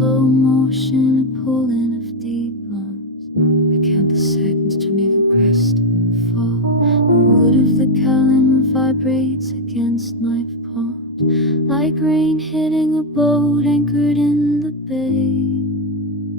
slow motion, a pulling of deep lungs. I count the seconds to make the crest and fall. The wood of the kalimba vibrates against knife palms, like rain hitting a boat anchored in the bay.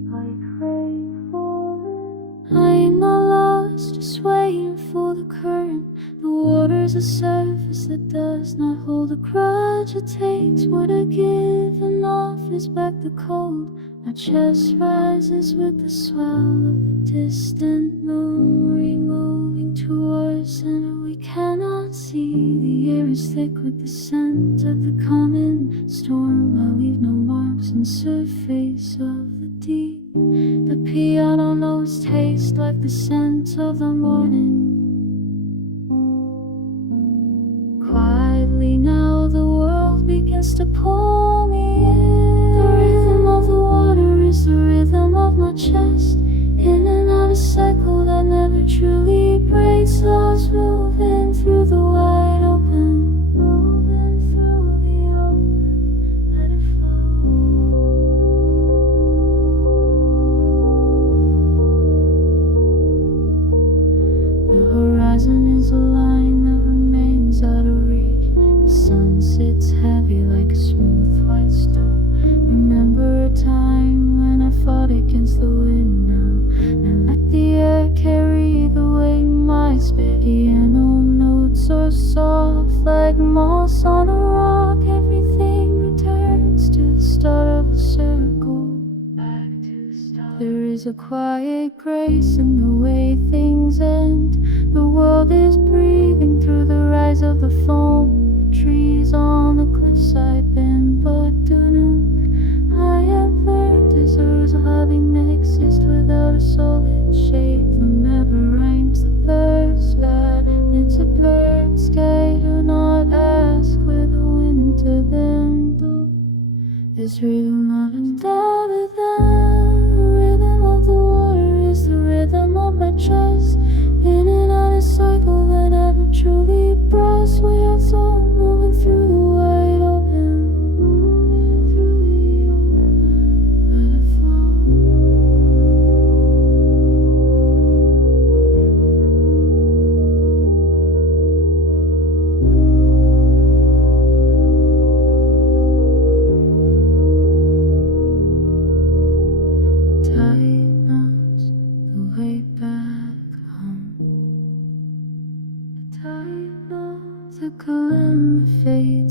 Like rain falling, I am not lost, just waiting for the current. The water's a surface that does not hold a grudge. It takes what I give and offers back the cold. My chest rises with the swell of the distant memory moving towards center. We cannot see. The air is thick with the scent of the coming storm. I leave no marks in the surface of the deep. The piano notes taste like the scent of the morning. Quietly now the world begins to pull me in. The rhythm of the water is the rhythm of my chest. In and out a cycle that never truly breaks. Lost moving through the wide open, moving through the open. Let it flow. The horizon is a line that remains out of reach. The sun sits heavy like a smooth white stone. Remember a time when I fought against the wind now, and let the air carry the weight. My piano notes are soft like moss on a rock. Everything returns to the start of the circle. Back to the start. There is a quiet grace in the way things end. The world is breathing through the rise of the foam. The trees on the cliffside bend but do not. I have learned deserves a hobby may exist without a solid shape. The never rhymes the birds that it's a bird sky. Do not ask where the winter then blew. This rhythm of undoubted then. The rhythm of the water is the rhythm of my trust. In and out a cycle that never truly breaks. We are so moving through the wide open, moving through the open. Let it flow. Tide knows the way back home. The tide knows the kalimba fades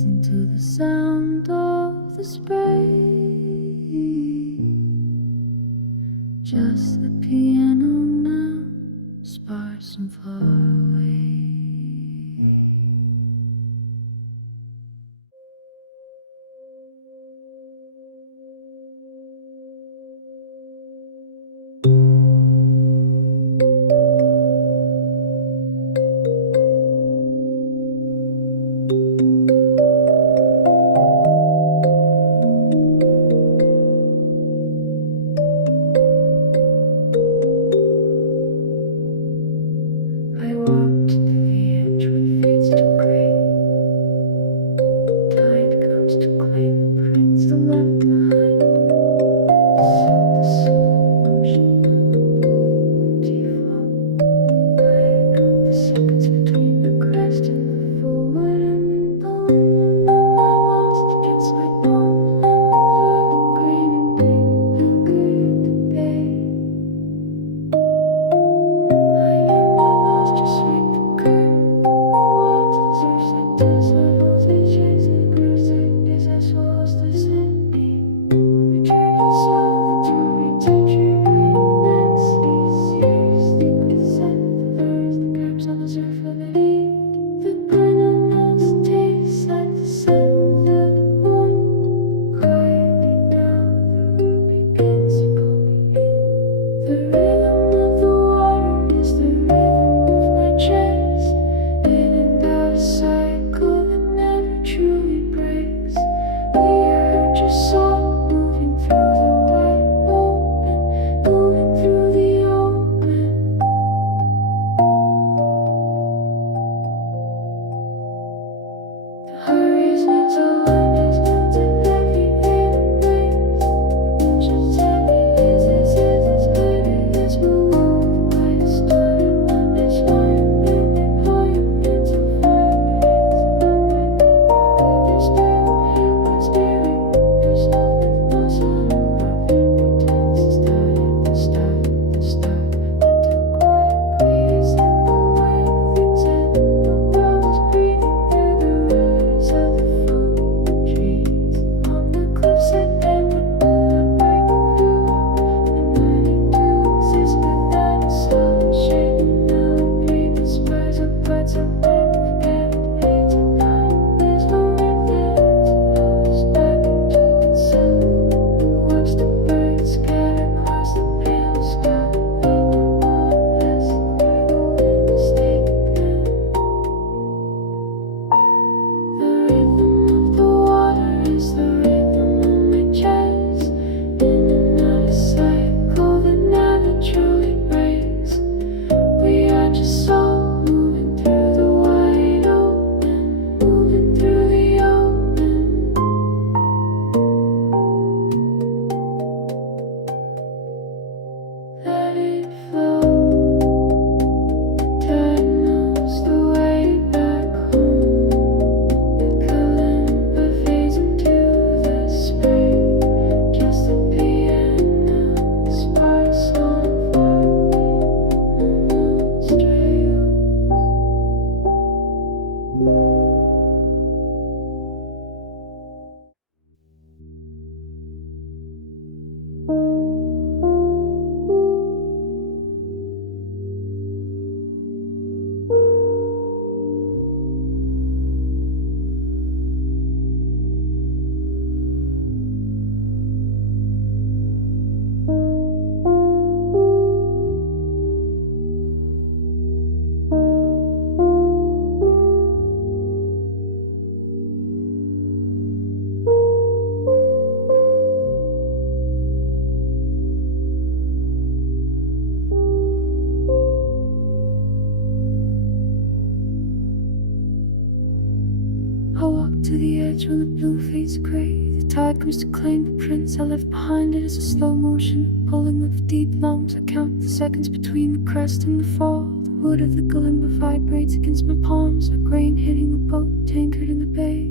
to the edge when the blue fades gray. The tide comes to claim the prints I left behind. It is a slow motion, pulling with deep lungs. I count the seconds between the crest and the fall. The wood of the kalimba vibrates against my palms, a grain hitting the boat anchored in the bay.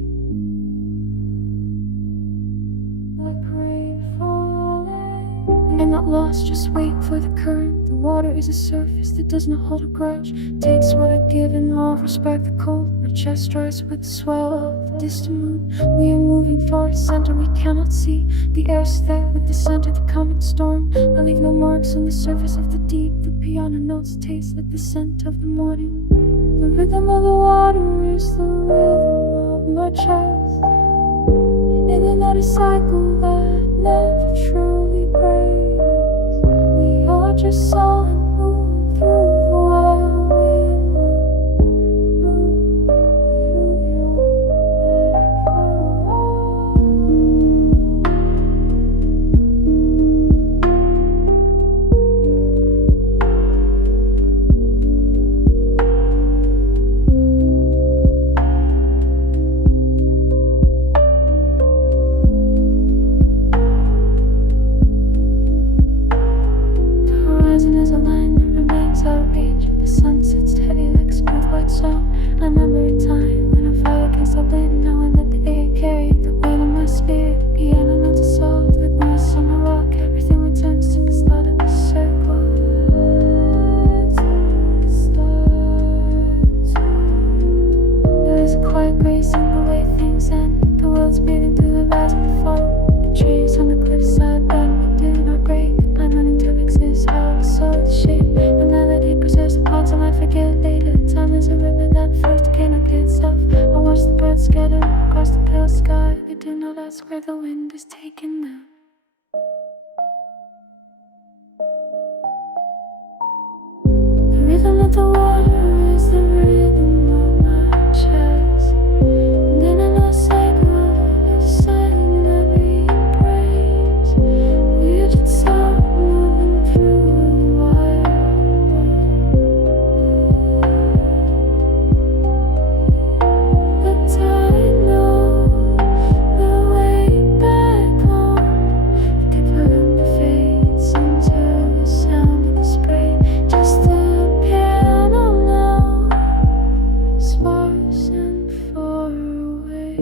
Like rain falling. I'm not lost, just waiting for the current. The water is a surface that does not hold a grudge. Takes what I give and all respect the cold. My chest rise with the swell of the distant moon. We are moving toward a center we cannot see. The air is thick with the scent of the coming storm. I leave no marks on the surface of the deep. The piano notes taste like the scent of the morning. The rhythm of the water is the rhythm of my chest. In another cycle that never truly breaks. We are just solid moving through the wild wind. I remember a time when I fought against the wind. Now I let the air carry the weight of my spirit. Piano notes are soft with noise on my rock. Everything returns to the start of the circle. There is a quiet grace in the way things end. The world's breathing through the rise and the fall. The trees on the cliffside bend but do not break. I'm learning to exist how the soul is shaped. The melody preserves the parts I might forget later. Time is a river that flows to cannot get itself. I watch the birds scatter across the pale sky. They do not ask where the wind is taking them. The rhythm of the water is the rhythm of my chest. And in another cycle, a sign that we embrace. We are just so moving through the wild world. But I know the way back home. The kalimba fades into the sound of the spray. Just the piano now, sparse and far away.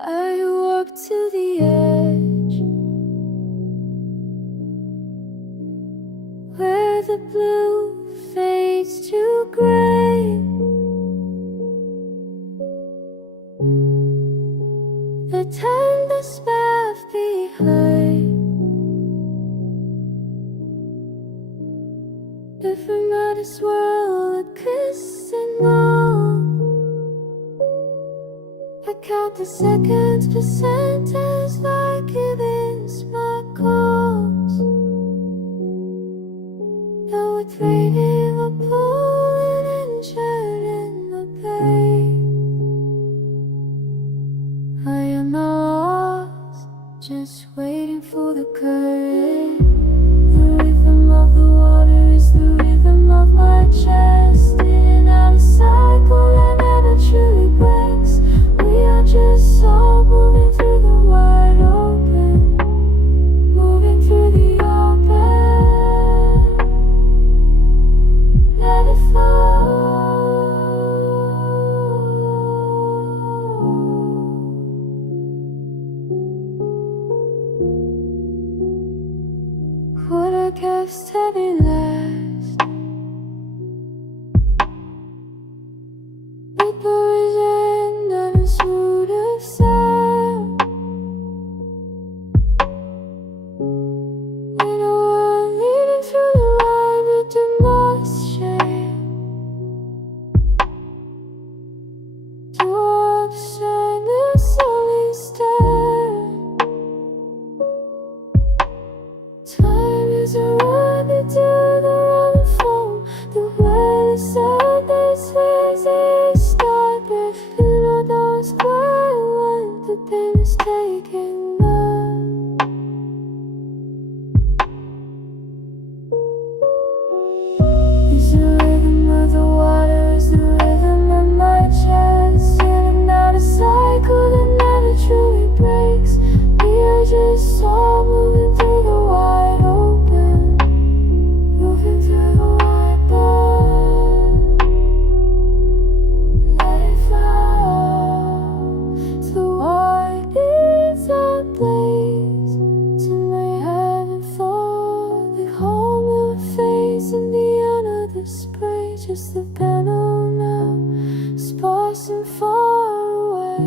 I walk to the edge where the blue fades to gray. The timeless path behind. If I'm not this world, a kiss and more. I count the seconds, percentages like it's my cause. Now it's raining, I'm pulling injured in the bay. I am not lost, just waiting for the current. The rhythm of the water is the rhythm of my chest. In and out of cycle that never truly breaks. We are just all moving through the wide open, moving through the open. Let it pain is taking back. Is the rhythm of the water, is the rhythm of my chest, in and out a cycle that never truly breaks. We are just all moving through the wide open, moving through the wide but let it fall. The white is ablaze to my head and fall, like home of a face in the end of the spray. Just the panel now, sparse and far away.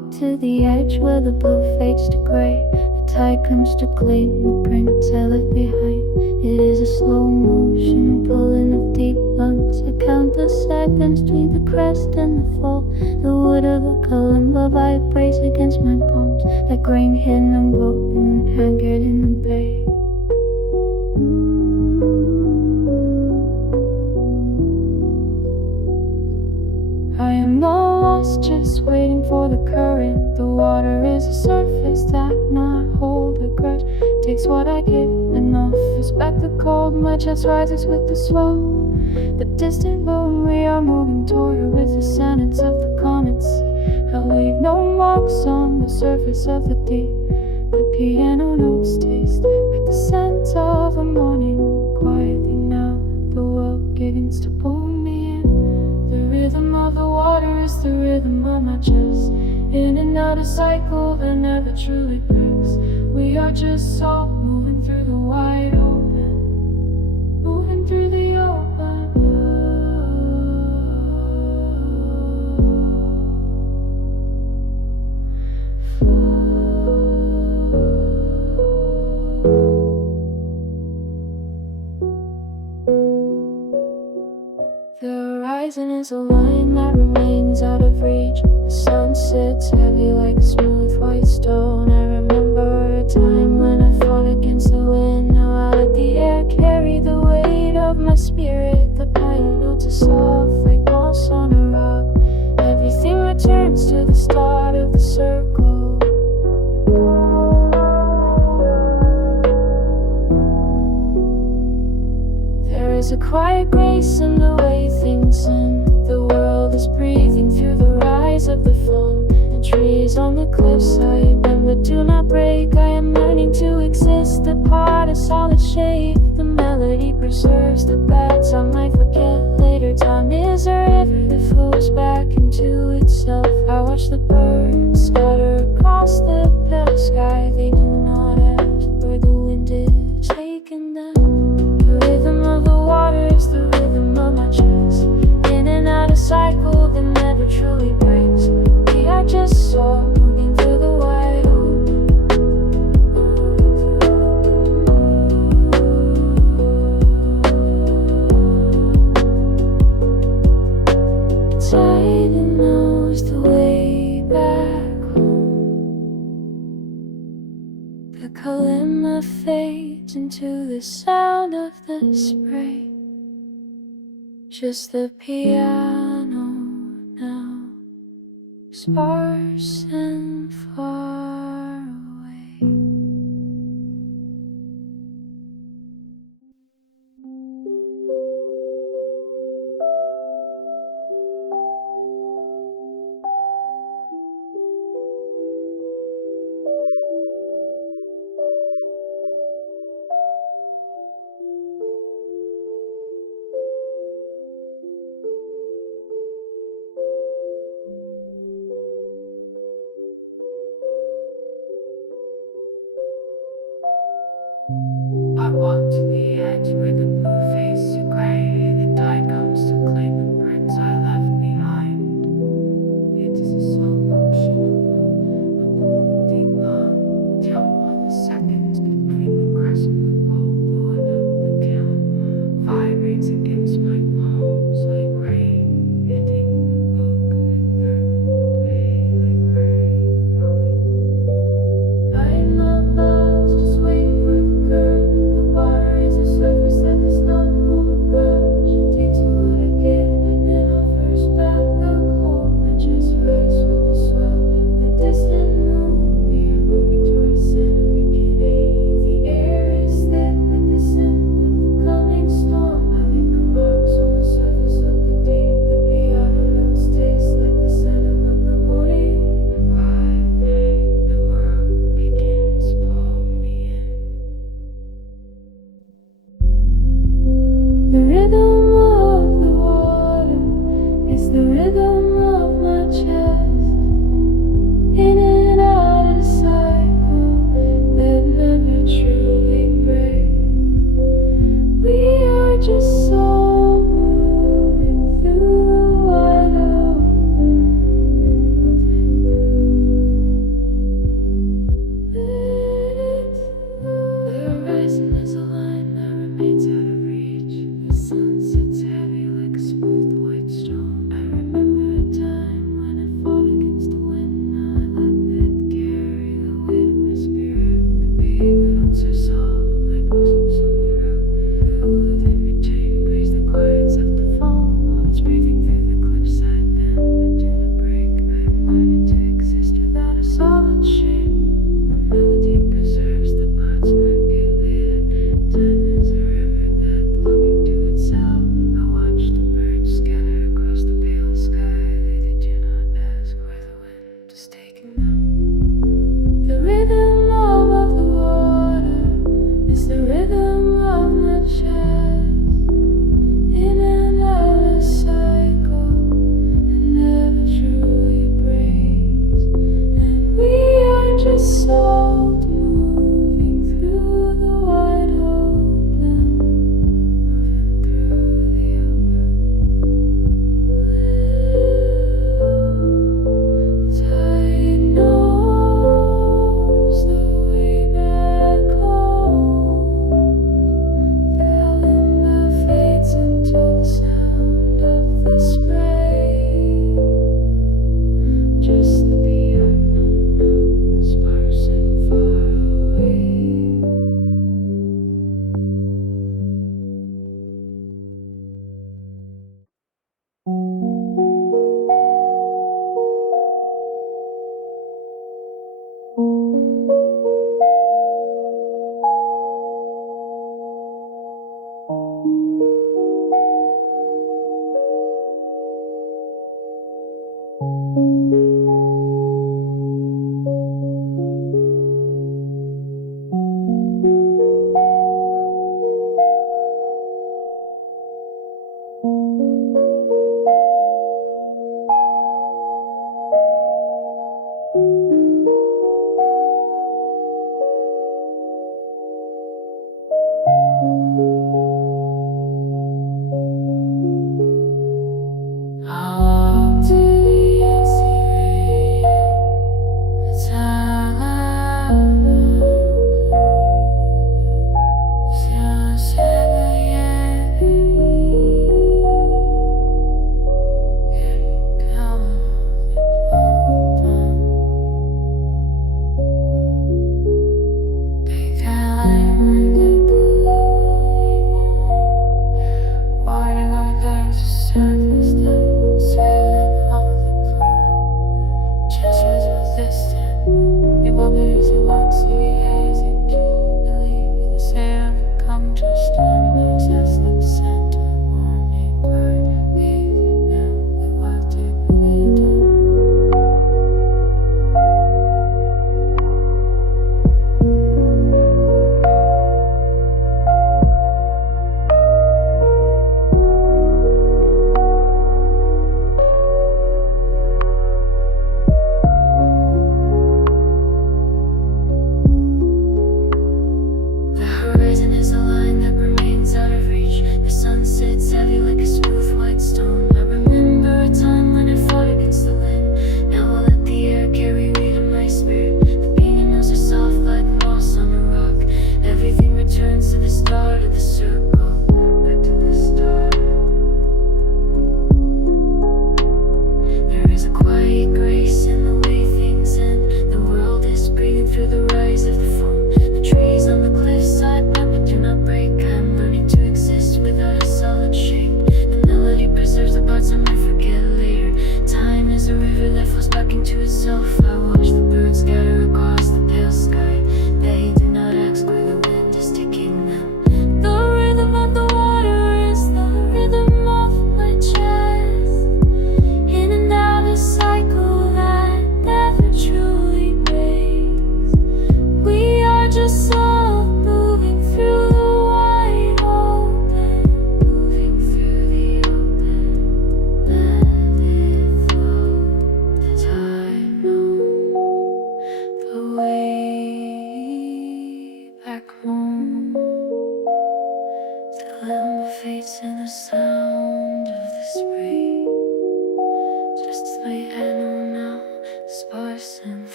walk to the edge where the blue fades to gray. The tide comes to claim the prints I left behind. It is a slow motion pulling of deep lungs. I count the seconds between the crest and the fall. The wood of a kalimba vibrates against my palms, like grain hidden and broken and anchored in the bay. I am no lost, just waiting for the current. The water is a surface that cannot hold a grudge. Takes what I give and offers back the cold. My chest rises with the swell. The distant moon we are moving toward with the sentence of the comets. I'll leave no marks on the surface of the deep. The piano notes taste like the scent of a morning. Quietly now, the world begins to pull me in. The rhythm of the water is the rhythm of my chest. In and out a cycle that never truly breaks. We are just salt moving through the wide open. Moving through the open. The horizon is a line that remains out of reach. The sun sits heavy like a smooth white stone. I remember a time when I fought against the wind. Now I let the air carry the weight of my spirit. The pine notes are soft like moss on a rock. Everything returns to the start of the circle. There is a quiet grace in the way things end. The world is breathing through the rise of the foam. The trees on the cliffside bend but do not break. I am learning to exist apart a solid shape. The melody preserves the bats I might forget later. Time is a river that flows back into itself. I watch the birds scatter across the pale sky. They do not ask where the wind is taking them. The rhythm of the water is the rhythm of my chest. In and out a cycle that never truly breaks. We are just soar moving through the wide open. The tide knows the way back home. The kalimba fades into the sound of the spray. Just the piano now, sparse and far away.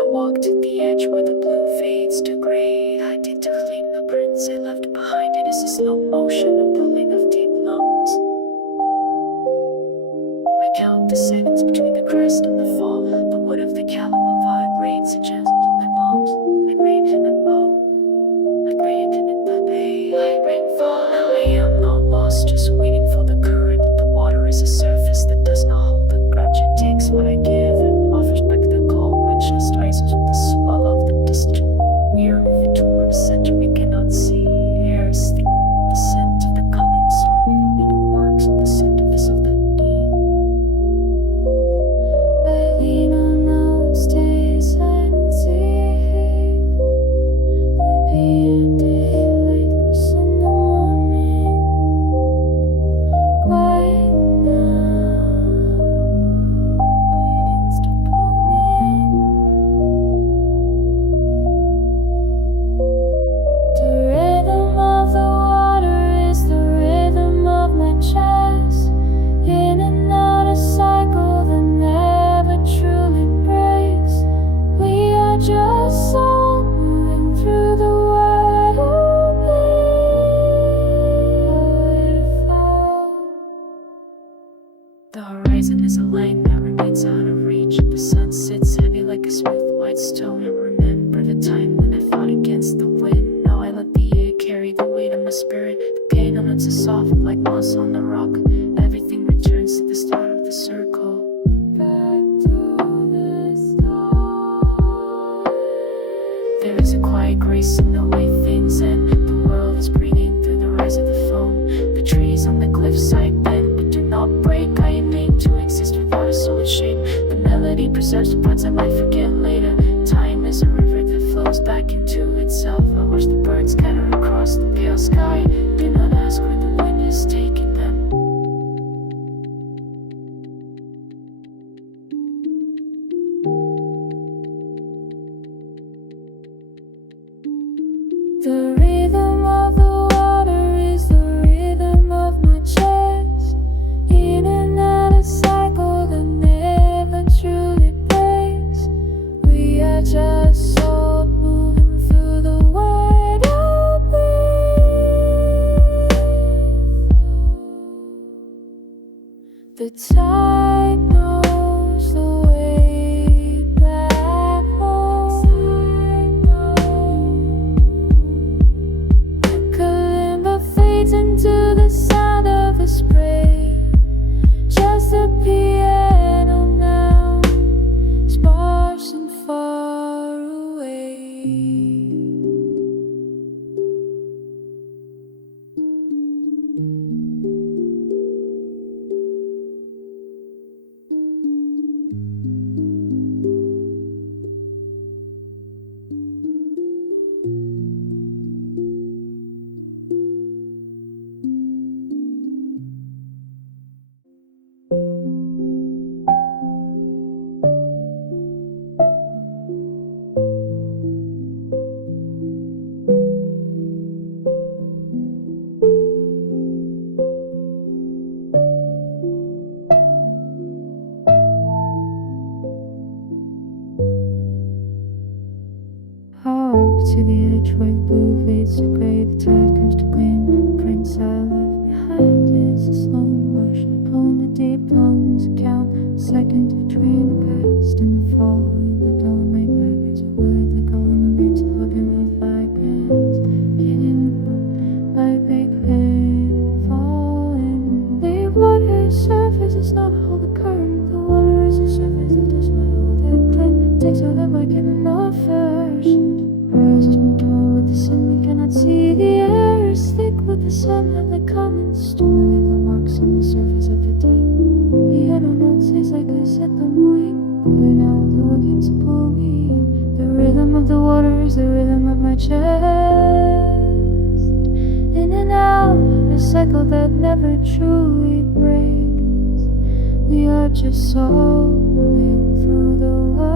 I walked to the edge where the blue fades to gray. I did to claim the prints I left behind. It is a slow motion, a pulling of deep lungs. I count the seconds between the crest and the fall. The wood of the kalimba vibrates and jazz in my palms. I breathe in a bow, I breathe in the bay. I rainfall, now I am not lost, just waiting for the current. The water is a surface that does not hold a grudge. It takes what I give and offers back the cold, which just rises with the swell of the distant. We are moving toward a center we cannot see. Air is thick, the scent of the coming storm, and the little marks on the surface of the deep. I lean on notes, stay silent, see the being daylight, listen the my spirit. The piano notes are soft like moss on the rock. Everything returns to the start of the circle. Back to the start. There is a quiet grace in the way things end. The world is breathing through the rise of the foam. The trees on the cliffside bend but do not break. I am made to exist without a solid shape. The melody preserves the parts I might forget later. Time is a river that flows back into itself. I watch the birds scatter across the pale sky. Do not ask where the wind is taking them. The rhythm of the water is the rhythm of my chest. In and out a cycle that never truly breaks. We are just souls moving through the wide open. The tide knows the way back home. The kalimba fades into the sound of a spray. Just a piano now, sparse and far away. Off to the edge where the blue fades to gray. The tide comes to claim the prints I left behind. Is a slow motion pulling the deep lungs. Count seconds between the past and the fall. The dawn my backwards of wood. The color my beats looking with vibrance. Getting my big pen falling. The water surface is not all the current. The water is a surface that does not hold the clip. Takes all that I can enough first. Rest my door with the sun, we cannot see. The air is thick with the sun. Have they come and stolen the marks on the surface of the deep? Piano notes taste like I set them wing. Going out the against the pull me. The rhythm of the water is the rhythm of my chest. In and out, a cycle that never truly breaks. We are just souls moving through the world.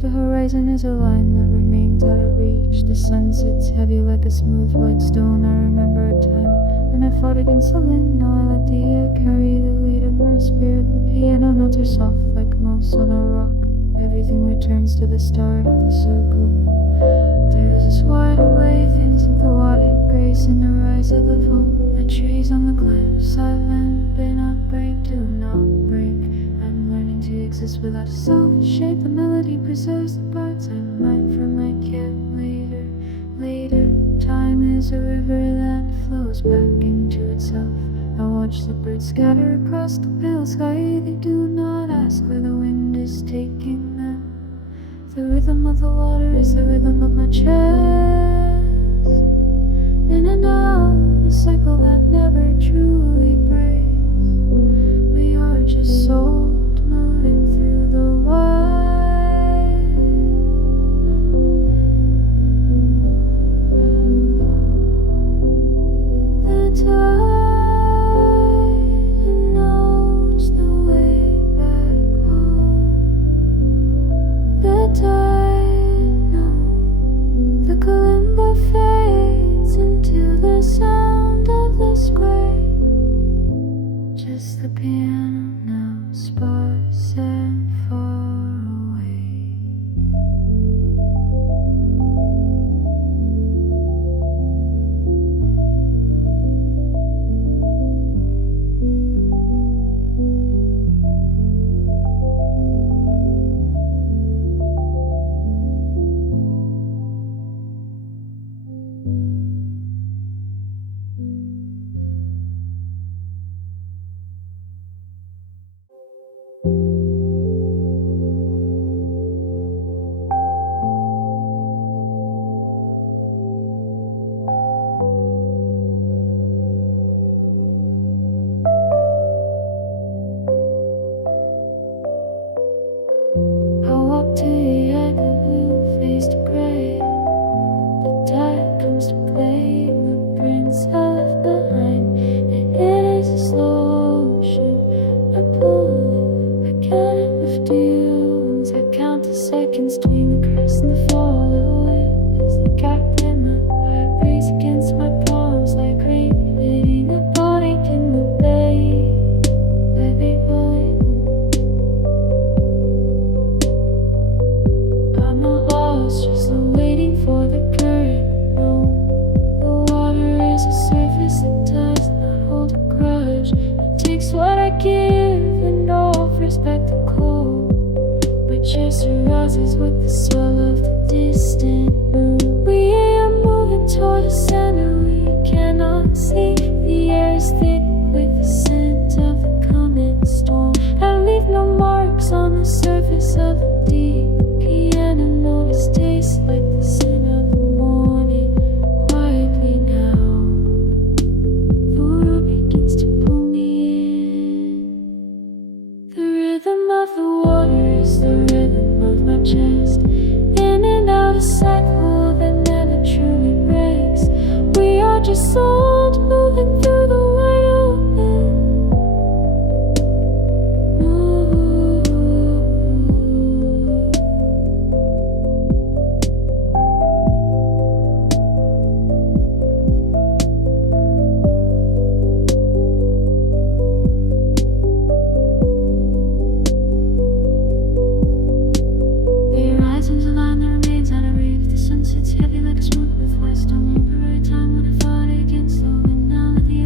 The horizon is a line that remains out of reach. The sun sits heavy like a smooth white stone. I remember a time when I fought against the wind. Now I let the air carry the weight of my spirit. The piano notes are soft like moss on a rock. Everything returns to the start of the circle. There is this wide away things of the wide grace in the rise of the foam. The trees on the cliffs silent, they not break, do not break. I'm learning to exist without a solid shape. The melody preserves the parts I might forget later. Later, time is a river that flows back into itself. I watch the birds scatter across the pale sky. They do not ask where the wind is taking them. The rhythm of the water is the rhythm of my chest. In and out, a cycle that never truly breaks. We are just souls moving through the wide. The tide knows the way back home. The tide knows. The kalimba fades into the sound of the scrape. Just the piano now, sparse and far away. seconds, I count the seconds between the crest and the fall away. As the gap in my heart breaks against my palms like rain, hitting the body in the bay. Baby boy, I'm not lost, just waiting for the current. No, the water is a surface that does not hold a grudge. It takes what I give and all respect the cold. My chest rises with the swell of the distant moon. We are moving toward a center we cannot see. The air is thick with the scent of the coming storm. I leave no marks on the surface of the deep. Piano notes taste like the scent of the morning. Quietly now, the world begins to pull me in. The rhythm of the water is the rhythm of my chest. In and out a cycle that never truly breaks. We are just souls moving through the wide open. Move. The horizons align, the remains out of reach. The sun sits heavy like a smooth with west. On the emperor time when I fought against the wind. Now let the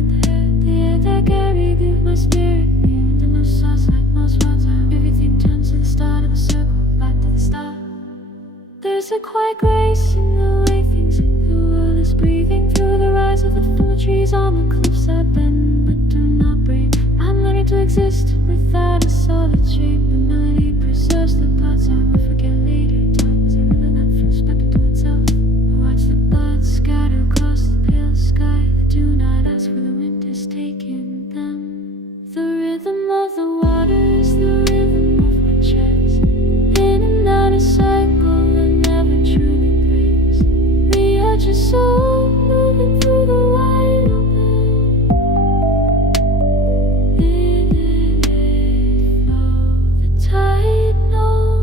air that carried through my spirit. Even the most sauce like most words out. Everything turns to the start of the circle, back to the start. There's a quiet grace in the way things look. The world is breathing through the rise of the fallen trees on the cliffs that bend but do not break. I'm learning to exist without a solid shape. The melody preserves the parts I will forget later. Time is a river that flows back into itself. I watch the birds scatter across the pale sky. They do not ask where the wind is taking them. The rhythm of the water is the rhythm of my chest. In and out a cycle that never truly breaks. We are just souls moving through the wide open. The tide knows.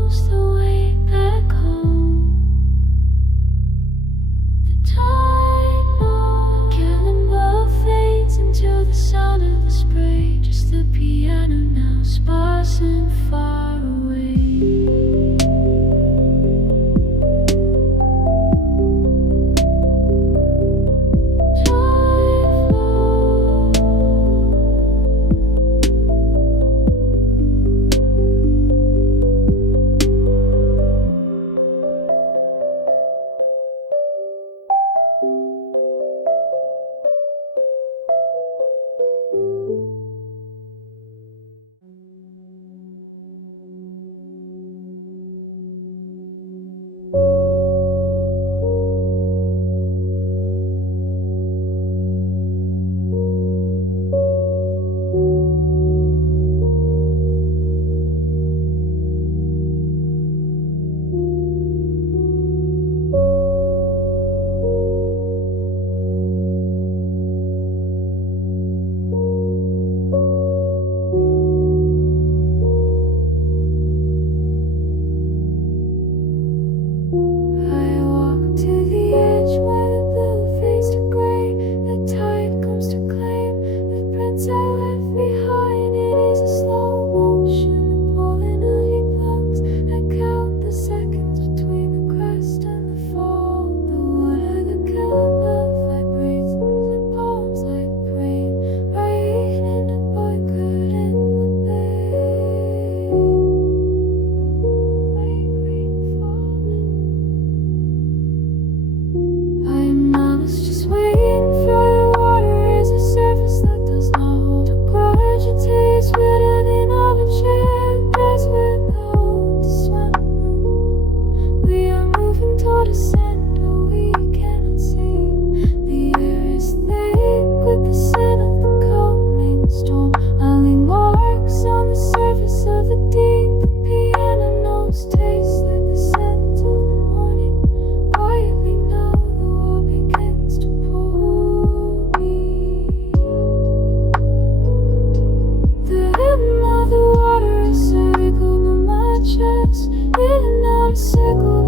circle